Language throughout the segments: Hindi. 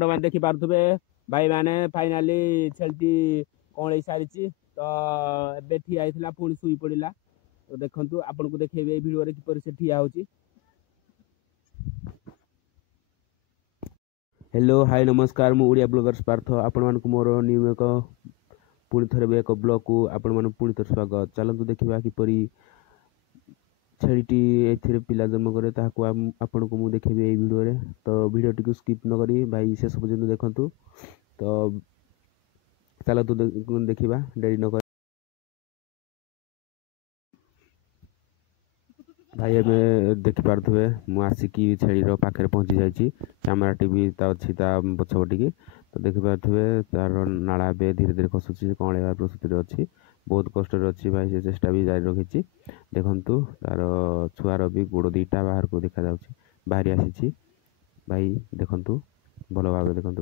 मैंने देखी पारे भाई मैंने फाइनाली छेलटी कौन सारी तो एबे ठिया होइथिला पुणी सुई पड़ा तो देखु आपन को देखेबे भिडियो किपर से ठिया होची। हेलो हाय नमस्कार मु ओडिया ब्लॉगर्स पार्थ आपण मानक मोर न्यू एक पुणी थरे एक ब्लॉग को आपण मान पुणी थर स्वागत। चलतु देखा किपरि छेड़ीटी ए पिला जन्म करे आपण को मु देखेबी ए वीडियो रे। तो वीडियो टी स्किप न करी भाई शेष पर्यंत देखंतु। तो चलतु देखा डेरी न कर भाई एवं देखिपे मुसिकी छेड़ीर पाखे पहुँची जाइए कैमेरा टी अच्छी पछपटी तो देखिपे तार नाड़ा ए धीरे धीरे खसुची कौड़ा प्रस्तुति अच्छी बहुत कष्ट अच्छी भाई से चेष्टा भी जारी रखी देखु तार छुआर भी गोड़ दीटा बाहर को देखा बाहरी आसी भाई देखु भल भाव देखु।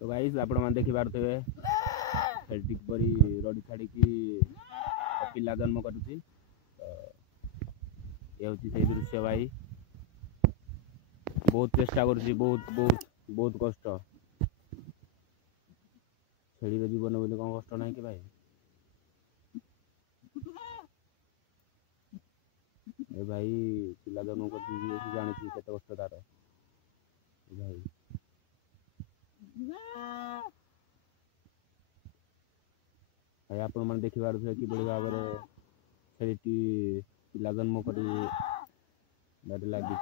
तो गाइस आपण मैंने देखी पारे छेड़ी परी रड़ी छाड़ी पिला जन्म करुच्ची ये हूँ से दृश्य भाई बहुत चेष्टा करुच्ची बहुत बहुत बहुत कष्ट छेड़ी जीवन बोले कौन कष्ट ना कि भाई ए भाई पिला जन्म कर जानी केते कष्ट तार भाई भाई आपण मैंने देखी पारे कि भाव में छेड़ी पिला जन्म कर लगी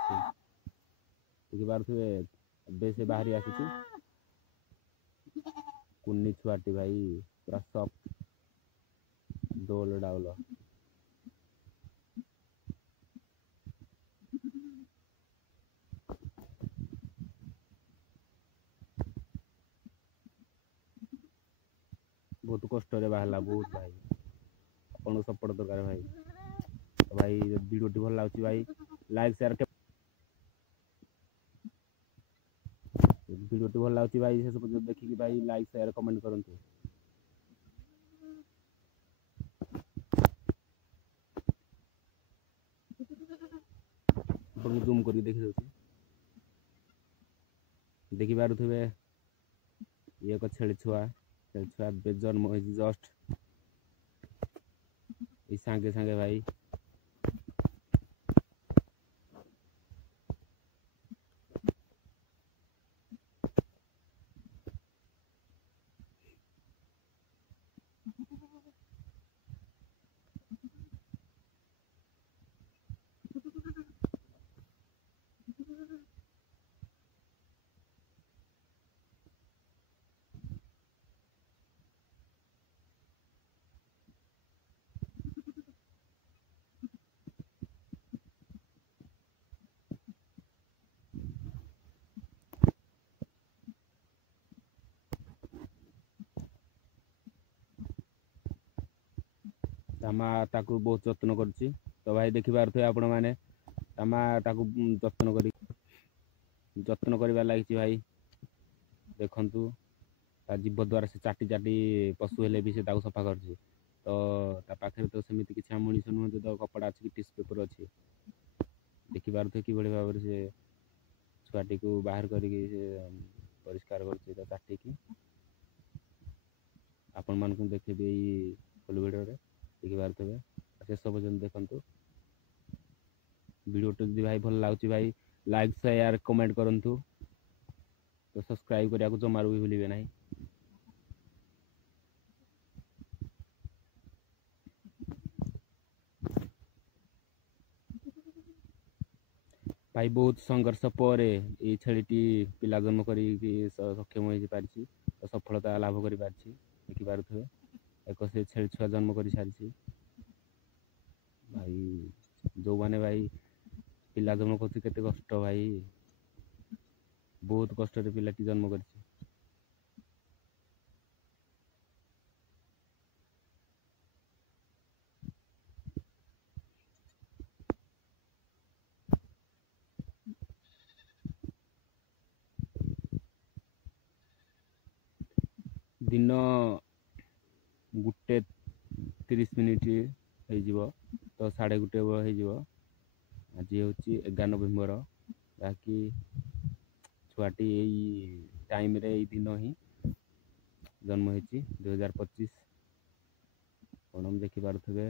देखिपे ए से बाहरी आसी कुन्नी छुआटी भाई पूरा सॉफ्ट डोल डाउल बहुत कष्ट बाहर बहुत भाई आपन सपोर्ट दरकार भाई। तो भाई वीडियो टी भल लगे भाई लाइक शेयर वीडियो टी भल लगे भाई शेष पर्यंत देखिए भाई लाइक शेयर कमेंट करूँ। जूम कर देखी पारे ये एक छेड़ी छुआ जन्म हो जस्ट ये सांगे सांगे भाई ତା ମା ତାକୁ ବହୁତ ଯତ୍ନ କରୁଛି। ତ ଭାଇ ଦେଖିପାରୁଥିବେ ଆପଣମାନେ ତା ମା ତାକୁ ଯତ୍ନ କରିବା ଲାଗିଛି ଭାଇ। ଦେଖନ୍ତୁ ତା ଜିଭ ଦ୍ୱାରା ସେ ଚାଟି ଚାଟି ପଶୁ ହେଲେ ବି ସେ ତାକୁ ସଫା କରୁଛି। ତ ତା ପାଖରେ ତ ସେମିତି କିଛି ମଣିଷ ନୁହଁନ୍ତି, ତ କପଡ଼ା ଅଛି କି ଟିସୁ ପେପର ଅଛି। ଦେଖିପାରୁଥିବେ କିଭଳି ଭାବରେ ସେ ଛୁଆଟିକୁ ବାହାର କରିକି ସେ ପରିଷ୍କାର କରୁଛି ତା ଚାଟିକି। ଆପଣମାନଙ୍କୁ ଦେଖେଇବି ଏଇ ଫୁଲ ଭିଡ଼ିଓରେ, ଦେଖିପାରୁଥିବେ ଶେଷ ପର୍ଯ୍ୟନ୍ତ ଦେଖନ୍ତୁ। ଭିଡ଼ିଓଟି ଯଦି ଭାଇ ଭଲ ଲାଗୁଛି ଭାଇ ଲାଇକ୍ ସେୟାର କମେଣ୍ଟ କରନ୍ତୁ। ତ ସବସ୍କ୍ରାଇବ୍ କରିବାକୁ ଜମାରୁ ବି ଭୁଲିବେ ନାହିଁ। ଭାଇ ବହୁତ ସଂଘର୍ଷ ପରେ ଏଇ ଛେଳିଟି ପିଲା ଜନ୍ମ କରିକି ସକ୍ଷମ ହେଇପାରିଛି, ସଫଳତା ଲାଭ କରିପାରିଛି। ଦେଖିପାରୁଥିବେ ଏକ ସେ ଛେଳି ଛୁଆ ଜନ୍ମ କରିସାରିଛି। ଭାଇ ଯୋଉମାନେ ଭାଇ ପିଲା ଜନ୍ମ କରୁଛି କେତେ କଷ୍ଟ ଭାଇ, ବହୁତ କଷ୍ଟରେ ପିଲାଟି ଜନ୍ମ କରିଛି। ଦିନ 1:30 ହେଇଯିବ, ତ 1:30 ହେଇଯିବ। ଆଜି ହେଉଛି 11 ନଭେମ୍ବର, ଯାହାକି ଛୁଆଟି ଏଇ ଟାଇମରେ ଏଇ ଦିନ ହିଁ ଜନ୍ମ ହେଇଛି 2025। ଆପଣ ଦେଖିପାରୁଥିବେ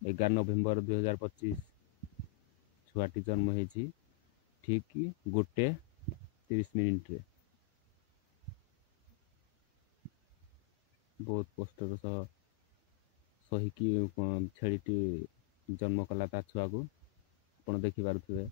11 ନଭେମ୍ବର 2025 ଛୁଆଟି ଜନ୍ମ ହେଇଛି ଠିକ୍ 1:30 ରେ। ବହୁତ କଷ୍ଟର ସହ ସହିକି ଛେଳିଟି ଜନ୍ମ କଲା ତା ଛୁଆକୁ, ଆପଣ ଦେଖିପାରୁଥିବେ।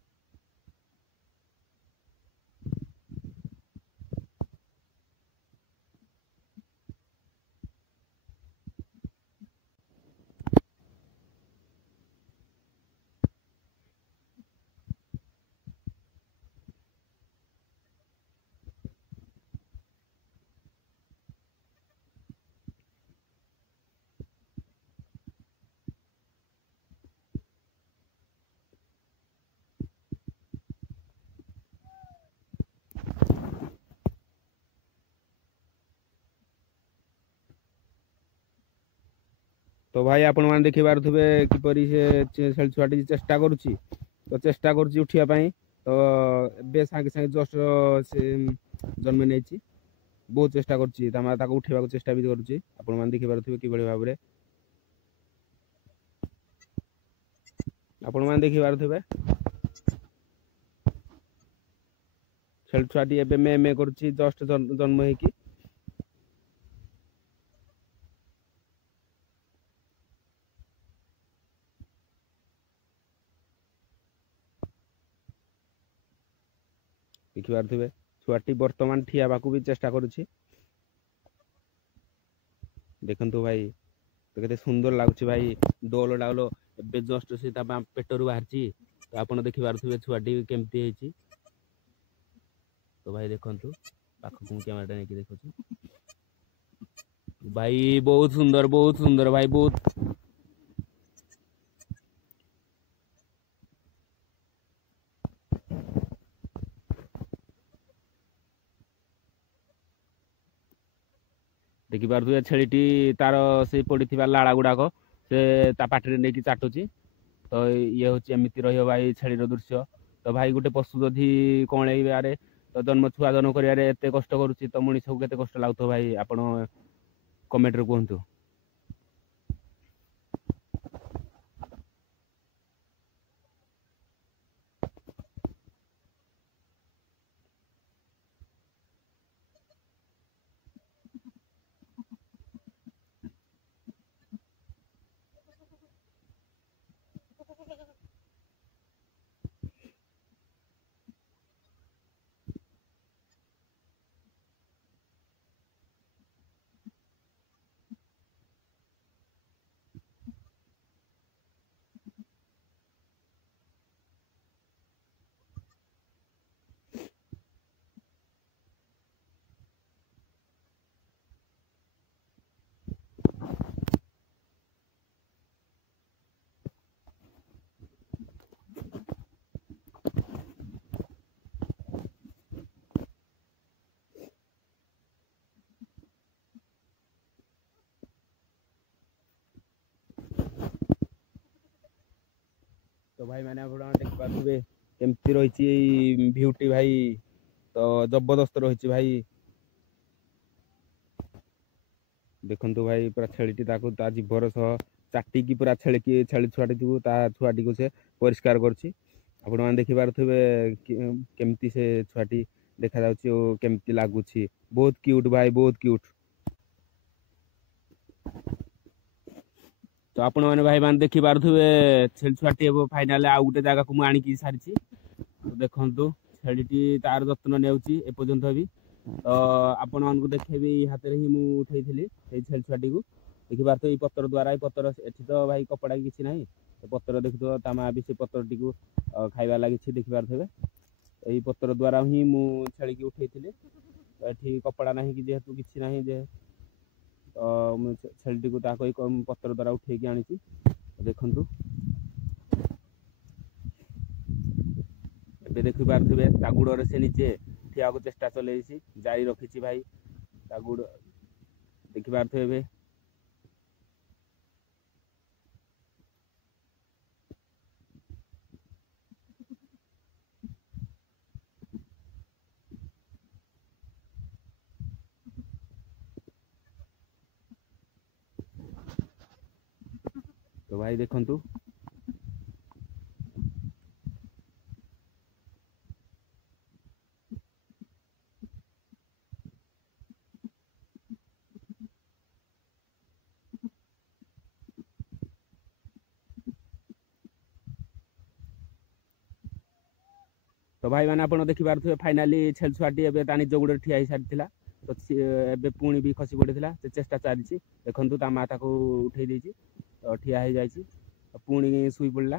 ତ ଭାଇ ଆପଣମାନେ ଦେଖିପାରୁଥିବେ କିପରି ସେ ଛେଳି ଛୁଆଟି ଚେଷ୍ଟା କରୁଛି, ତ ଚେଷ୍ଟା କରୁଛି ଉଠିବା ପାଇଁ। ତ ଏବେ ସାଙ୍ଗେ ସାଙ୍ଗେ ଜଷ୍ଟ ସେ ଜନ୍ମ ନେଇଛି। ବହୁତ ଚେଷ୍ଟା କରୁଛି, ତା ମା ତାକୁ ଉଠେଇବାକୁ ଚେଷ୍ଟା ବି କରୁଛି। ଆପଣମାନେ ଦେଖିପାରୁଥିବେ କିଭଳି ଭାବରେ, ଆପଣମାନେ ଦେଖିପାରୁଥିବେ। ଛେଳି ଛୁଆଟି ଏବେ ମେ ମେ କରୁଛି ଜଷ୍ଟ ଜନ୍ମ ହେଇକି। ଦେଖିପାରୁଥିବେ ଛୁଆଟି ବର୍ତ୍ତମାନ ଠିଆ ହେବାକୁ ବି ଚେଷ୍ଟା କରୁଛି। ଦେଖନ୍ତୁ ଭାଇ ତ କେତେ ସୁନ୍ଦର ଲାଗୁଛି ଭାଇ, ଡୋଲ ଡାଉଲ ଏବେ ଜଷ୍ଟ ସେ ତା ପେଟରୁ ବାହାରିଛି। ତ ଆପଣ ଦେଖିପାରୁଥିବେ ଛୁଆଟି କେମିତି ହେଇଛି। ତ ଭାଇ ଦେଖନ୍ତୁ ପାଖକୁ ମୁଁ କ୍ୟାମେରାଟା ନେଇକି ଦେଖୁଛି। ଭାଇ ବହୁତ ସୁନ୍ଦର ଭାଇ, ବହୁତ ଦେଖିପାରୁଥିବେ ଛେଳିଟି ତାର ସେ ପଡିଥିବା ଲାଳ ଗୁଡାକ ସେ ତା ପାଟିରେ ନେଇକି ଚାଟୁଛି। ତ ଇଏ ହଉଛି ଏମିତି ରହିବ ଭାଇ ଛେଳିର ଦୃଶ୍ୟ। ତ ଭାଇ ଗୋଟେ ପଶୁ ଯଦି କଅଁଳେଇବାରେ ତ ଛୁଆ ଜନ୍ମ କରିବାରେ ଏତେ କଷ୍ଟ କରୁଛି, ତ ମଣିଷକୁ କେତେ କଷ୍ଟ ଲାଗୁଥିବ ଭାଇ ଆପଣ କମେଣ୍ଟରେ କୁହନ୍ତୁ। तो भाई मैंने आप देख पारे केमती रही भ्यूटी भाई तो जबरदस्त रही भाई देखु भाई पूरा छेलीटी ता जीभर सह चाटिकी पूरा छेली छुआटी छुआटी को से परिष्कार करछि आपण मैंने देखिपारे केमती से छुआटी देखा जाउछि केमती लागुछि बहुत क्यूट भाई बहुत क्यूट तो आपण मैंने भाई मान देखिपारे छेली छुआटी फाइनाल आउ गोटे जगह को मुझे सारी तो देखु छेलीटी तार जत्न नेउछि एपर्यंत भी तो आपण मानक देखेबी हाथ में ही मुझे उठे छेली छुआटी को देखिपारे पतर द्वारा पतर एठी तो भाई कपड़ा किसी ना पतर देखु ता माँ भी से पतर टी खाइबा लगी देखिपारे यही पतर द्वारा ही मुझे छेली की उठे तो ये कपड़ा ना कि जेहेतु किसी ना जे तो छेली टी पतर द्वारा उठे आनी देखु देखिपारे गुड़ से निजे ठिया को चेष्टा चल जारी रखी भाई गुड़ देखिपारे तो भाई देखु तो भाई मैंने आप देखिपारे फाइनाली छेली छुआटी ता निज गोड़े ठिया हो सारी तो ए पुणी भी खसी पड़ा से चेष्टा चली देखु ता माँ ताको उठे तो ठिया हो जाए पुणी शुई पड़ा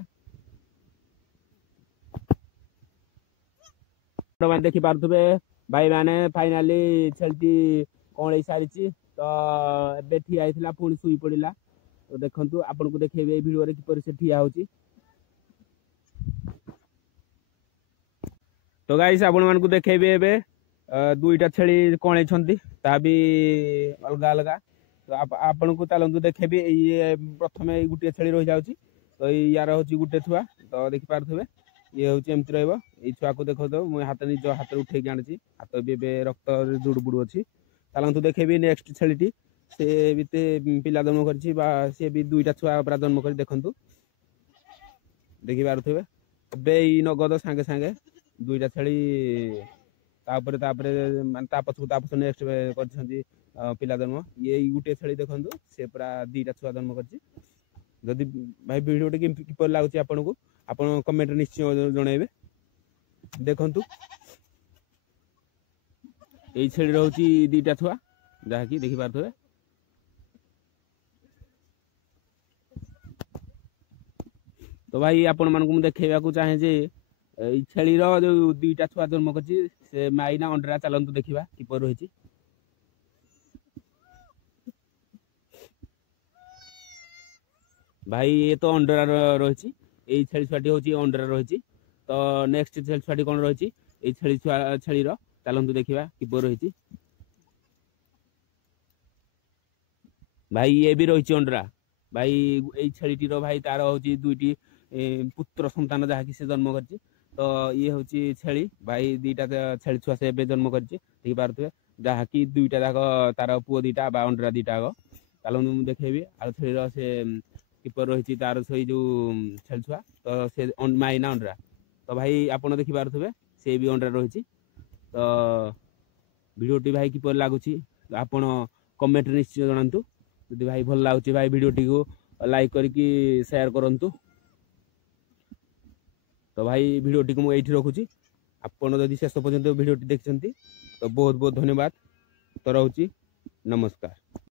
मैंने देखिपारे भाई मैंने फाइनाली छेली कौन सारी तो ए ठिया होता पुणी शुई पड़ा तो देखु आपन को देखे भिडियो किपर से ठिया हो तो गाइस आपण मानक देखेबे एबे दुईटा छेली कौन ता भी अलग अलग तो आपन को चलतु देखेबी ये प्रथम गोटे छेली रही जाऊँगी तो यार हूँ गोटे छुआ तो देखिपारे ये हूँ एमती रही छुआ को देख दो मुझे हाथ निज हाथ उठे आनी हाथ भी रक्त जुड़ बुड़ अच्छी चलतु देखेबी नेक्स्ट छेलीटी से भी पिला जन्म कर सी भी दुईटा छुआ पूरा जन्म कर देखु देखिपारे ए नगद सांगे सांगे दुईटा छेली पछू नेक्स्ट कर पिला जन्म ये गोटे छेली देखु से पूरा दीटा छुआ जन्म कर भाई वीडियो किपर लगुच आपन को आपन कमेंट निश्चय जनइबे देखु यही छेली रोची दीटा छुआ जहाँकि देखिपारे तो भाई आपण मानक देखा चाहे जे छेली जो दीटा छुआ जन्म कर माइना अंडरा चलतु देखा किपर रही भाई ये तो अंडरा रही यही छेली छुआटी हूँ अंडरा रही तो नेक्स्ट छेली छुआटी कौन रही छेली छेली चलतु देखा किपर रही भाई ये भी रही अंडरा भाई यही छेलीटी भाई तार हूँ दुईटी पुत्र संतान जहाँकि से जन्म कर तो ये हूँ छेली भाई दीटा छेली छुआ से जन्म कर जहाँकि दुईटा जाक तार पुओ दीटा अंडरा दीटा आग चलते देखेबी आउ छेली से किपर रही तार से जो छेली छुआ तो से माइना अंडरा तो भाई आपड़ देखिपारे से भी अंडरा रही तो भिडियोटी भाई किपर लगुच आपड़ कमेंट निश्चय जनातु जदि भाई भल लगुच भाई भिडियोटी को लाइक करके शेयर करंतु तो भाई भिडियोटी को मुझे रखुची आपड़ जदि शेष पर्यंत भिडियोटी देखते तो बहुत बहुत धन्यवाद तो रोची नमस्कार।